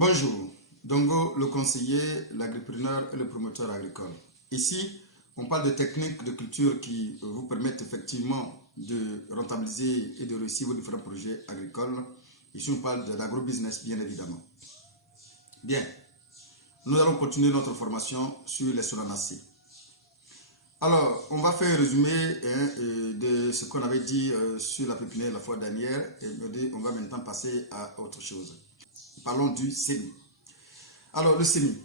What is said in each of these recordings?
Bonjour, Dongo, le conseiller, l'agripreneur et le promoteur agricole. Ici, on parle de techniques de culture qui vous permettent effectivement de rentabiliser et de réussir vos différents projets agricoles. Ici, on parle d'agrobusiness, bien évidemment. Bien, nous allons continuer notre formation sur les solanacées. Alors, on va faire un résumé de ce qu'on avait dit sur la pépinière la fois dernière et on va maintenant passer à autre chose. Parlons du semis. Alors, le semis.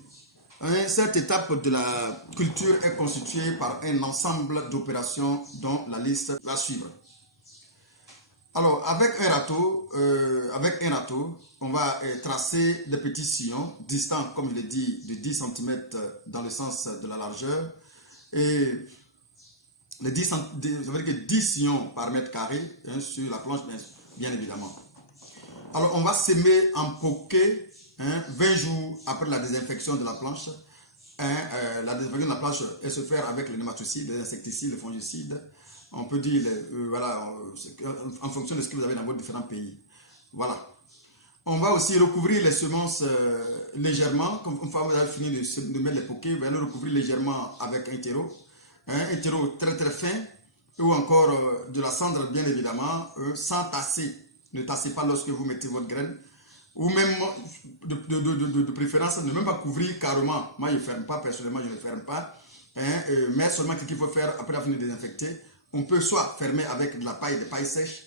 Cette étape de la culture est constituée par un ensemble d'opérations dont la liste va suivre. Alors, avec un râteau, on va tracer des petits sillons distants, comme je l'ai dit, de 10 cm dans le sens de la largeur. Et les 10 sillons par mètre carré sur la planche, bien évidemment. Alors, on va semer en poquet 20 jours après la désinfection de la planche. La désinfection de la planche, elle se fait avec le nématocide, les insecticides, les fongicides. On peut dire, voilà, en fonction de ce que vous avez dans vos différents pays. Voilà. On va aussi recouvrir les semences légèrement. Une fois que vous avez fini de mettre les poquets, vous allez le recouvrir légèrement avec un terreau. Un terreau très très fin ou encore de la cendre, bien évidemment, sans tasser. Ne tassez pas lorsque vous mettez votre graine. Ou même, de préférence, ne même pas couvrir carrément. Moi, je ne ferme pas, personnellement, je ne ferme pas. Mais seulement ce qu'il faut faire après avoir fini de désinfecter, on peut soit fermer avec de la paille, des pailles sèches,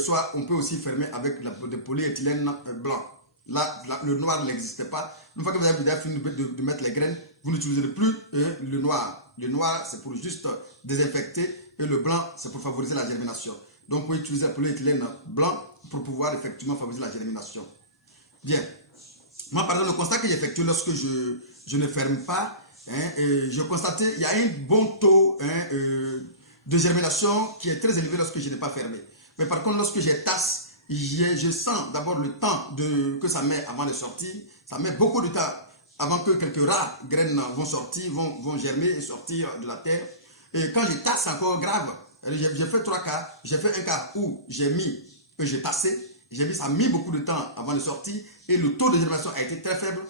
soit on peut aussi fermer avec de polyéthylène blanc. Là, le noir n'existe pas. Une fois que vous avez fini de mettre les graines, vous n'utiliserez plus le noir. Le noir, c'est pour juste désinfecter et le blanc, c'est pour favoriser la germination. Donc, vous pouvez utiliser le polyéthylène blanc pour pouvoir effectivement favoriser la germination. Bien. Moi, par exemple, le constat que j'effectue lorsque je ne ferme pas, je constate qu'il y a un bon taux de germination qui est très élevé lorsque je n'ai pas fermé. Mais par contre, lorsque je tasse, je sens d'abord le temps que ça met avant de sortir. Ça met beaucoup de temps avant que quelques rares graines vont sortir, vont germer et sortir de la terre. Et quand je tasse, c'est encore grave. J'ai fait 3 cas. J'ai fait un cas où j'ai tassé. Ça a mis beaucoup de temps avant de sortir et le taux de germination a été très faible.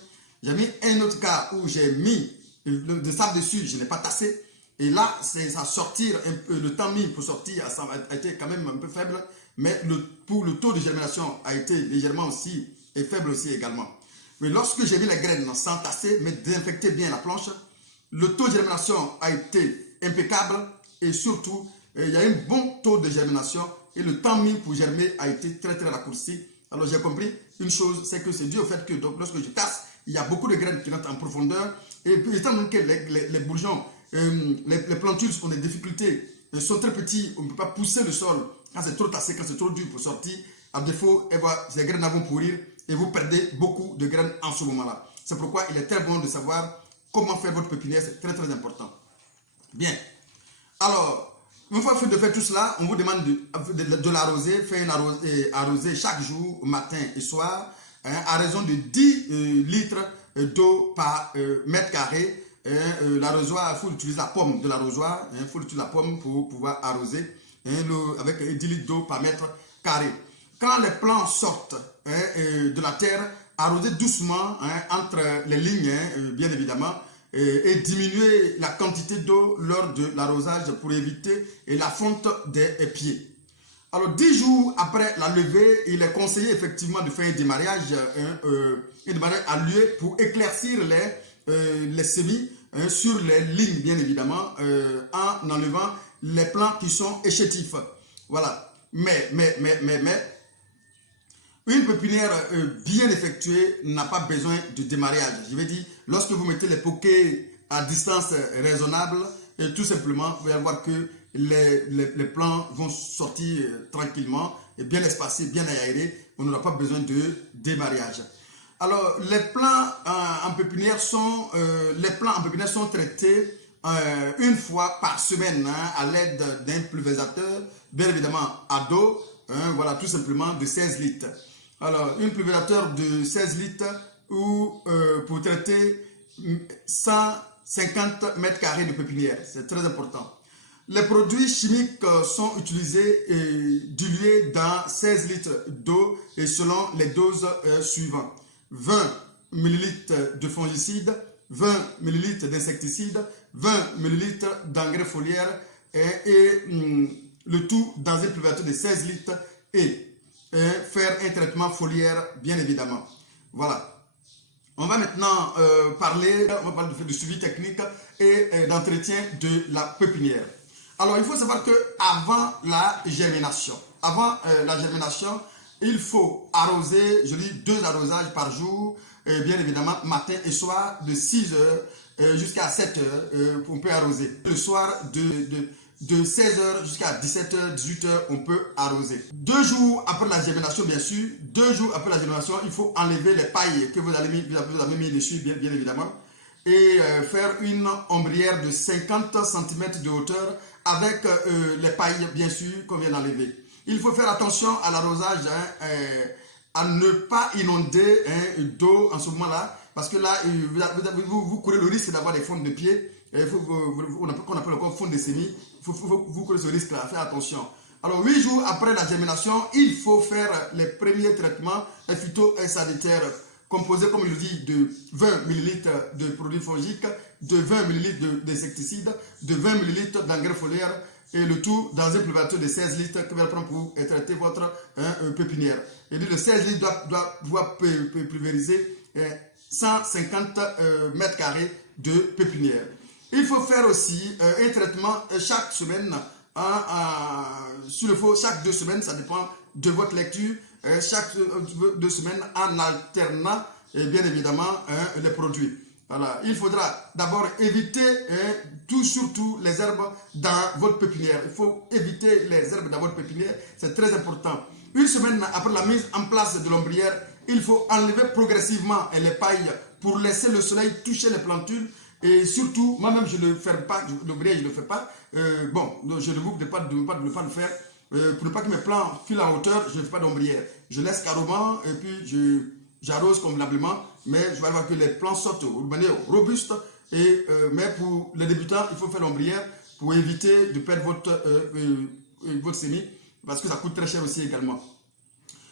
J'ai mis un autre cas où j'ai mis de sable dessus, je n'ai pas tassé. Et là, ça sortir un peu, le temps mis pour sortir a été quand même un peu faible. Mais le taux de germination a été légèrement aussi et faible aussi également. Mais lorsque j'ai mis les graines sans tasser, mais désinfecter bien la planche, le taux de germination a été impeccable et surtout, il y a un bon taux de germination et le temps mis pour germer a été très très raccourci. Alors j'ai compris une chose, c'est que c'est dû au fait que donc, lorsque je tasse, il y a beaucoup de graines qui rentrent en profondeur et puis étant donné que les bourgeons, les plantules ont des difficultés, sont très petits, on ne peut pas pousser le sol quand c'est trop tassé, quand c'est trop dur pour sortir. À défaut, ces graines vont pourrir et vous perdez beaucoup de graines en ce moment-là. C'est pourquoi il est très bon de savoir comment faire votre pépinière, c'est très très important. Bien. Alors, une fois de faire tout cela, on vous demande de l'arroser, faire arroser chaque jour, matin et soir, à raison de 10 litres d'eau par mètre carré. L'arrosoir, il faut utiliser la pomme de l'arrosoir, il faut utiliser la pomme pour pouvoir arroser avec 10 litres d'eau par mètre carré. Quand les plants sortent de la terre, arrosez doucement entre les lignes, bien évidemment, et diminuer la quantité d'eau lors de l'arrosage pour éviter la fonte des pieds. Alors 10 jours après la levée, il est conseillé effectivement de faire un démarrage à lieu pour éclaircir les semis sur les lignes bien évidemment en enlevant les plants qui sont échétifs. Voilà. Mais une pépinière bien effectuée n'a pas besoin de démarrage. Je vais dire, lorsque vous mettez les poquets à distance raisonnable, tout simplement, vous allez voir que les plants vont sortir tranquillement, et bien espacés, bien aérés. On n'aura pas besoin de démarrage. Alors, les plants en pépinière sont traités une fois par semaine à l'aide d'un pulvérisateur, bien évidemment à dos, voilà, tout simplement de 16 litres. Alors, un pulvérisateur de 16 litres pour traiter 150 mètres carrés de pépinière. C'est très important. Les produits chimiques sont utilisés et dilués dans 16 litres d'eau et selon les doses suivantes. 20 ml de fongicide, 20 ml d'insecticide, 20 ml d'engrais foliaire et le tout dans une pulvérisation de 16 litres et faire un traitement foliaire bien évidemment. Voilà. On va maintenant parler du suivi technique et d'entretien de la pépinière. Alors, il faut savoir que avant la germination, il faut arroser, je dis 2 arrosages par jour, bien évidemment, matin et soir, de 6 heures jusqu'à 7 heures, on peut arroser. Le soir, de 16 heures jusqu'à 17 heures, 18 heures, on peut arroser. 2 jours après la germination, bien sûr, 2 jours après la germination, il faut enlever les pailles que vous avez mis dessus, bien évidemment, et faire une ombrière de 50 cm de hauteur avec les pailles, bien sûr, qu'on vient d'enlever. Il faut faire attention à l'arrosage, à ne pas inonder d'eau en ce moment-là, parce que là, vous courez le risque d'avoir des fonds de pied, qu'on appelle encore fonds de semis. Vous courez ce risque-là, faites attention. Alors, 8 jours après la germination, il faut faire les premiers traitements phyto et sanitaires composés, comme il le dit, de 20 ml de produits fongiques, de 20 ml d'insecticides, de 20 ml d'engrais foliaire, et le tout dans un pulvérisateur de 16 litres que vous allez prendre pour traiter votre pépinière. Et le 16 litres doit pulvériser 150 mètres carrés de pépinière. Il faut faire aussi un traitement chaque semaine, s'il le faut, chaque 2 semaines, ça dépend de votre lecture, chaque 2 semaines en alternant bien évidemment les produits. Voilà. Il faudra d'abord éviter surtout les herbes dans votre pépinière. Il faut éviter les herbes dans votre pépinière, c'est très important. 1 semaine après la mise en place de l'ombrière, il faut enlever progressivement les pailles pour laisser le soleil toucher les plantules. Et surtout, moi-même, je ne le fais pas, l'ombrière, je ne le fais pas. Je demande de ne pas le faire. Pour ne pas que mes plants filent en hauteur, je ne fais pas d'ombrière. Je laisse carrément et puis j'arrose convenablement. Mais je vais voir que les plants sortent de manière robuste. Mais pour les débutants, il faut faire l'ombrière pour éviter de perdre votre semis. Parce que ça coûte très cher aussi également.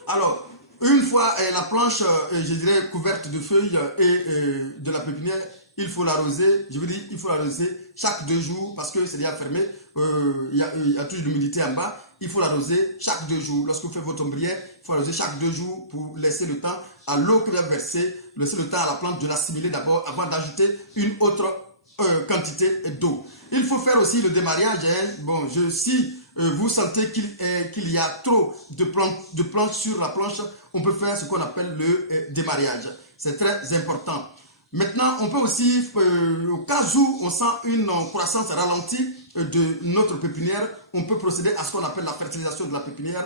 Alors, une fois la planche, je dirais, couverte de feuilles et de la pépinière, il faut l'arroser, je vous dis, il faut l'arroser chaque 2 jours parce que c'est déjà fermé, il y a toujours de l'humidité en bas, il faut l'arroser chaque 2 jours. Lorsque vous faites votre ombrière, il faut l'arroser chaque 2 jours pour laisser le temps à l'eau que vous avez versée, laisser le temps à la plante de l'assimiler d'abord avant d'ajouter une autre quantité d'eau. Il faut faire aussi le démarrage. Si vous sentez qu'il y a trop de plantes sur la planche, on peut faire ce qu'on appelle le démarrage. C'est très important. Maintenant, on peut aussi, au cas où on sent une croissance ralentie de notre pépinière, on peut procéder à ce qu'on appelle la fertilisation de la pépinière.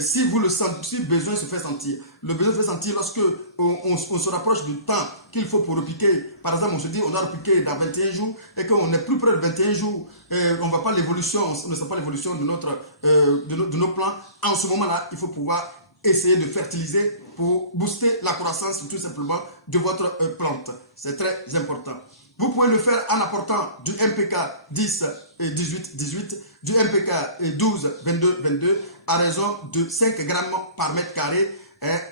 Si vous le sentez, si besoin se fait sentir. Le besoin se fait sentir lorsque on se rapproche du temps qu'il faut pour repiquer. Par exemple, on se dit on doit repiquer dans 21 jours et qu'on est plus près de 21 jours. On ne voit pas l'évolution, on ne sent pas l'évolution de nos plants. En ce moment-là, il faut pouvoir essayer de fertiliser pour booster la croissance tout simplement de votre plante. C'est très important. Vous pouvez le faire en apportant du MPK 10 et 18, 18, du MPK 12, 22, 22 à raison de 5 grammes par mètre carré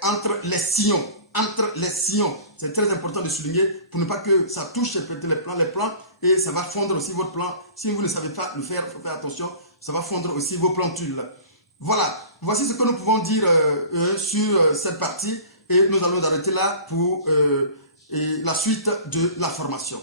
entre les sillons. Entre les sillons. C'est très important de souligner pour ne pas que ça touche les plants et ça va fondre aussi votre plant. Si vous ne savez pas le faire, il faut faire attention, ça va fondre aussi vos plantules. Voilà, voici ce que nous pouvons dire sur cette partie et nous allons arrêter là pour la suite de la formation.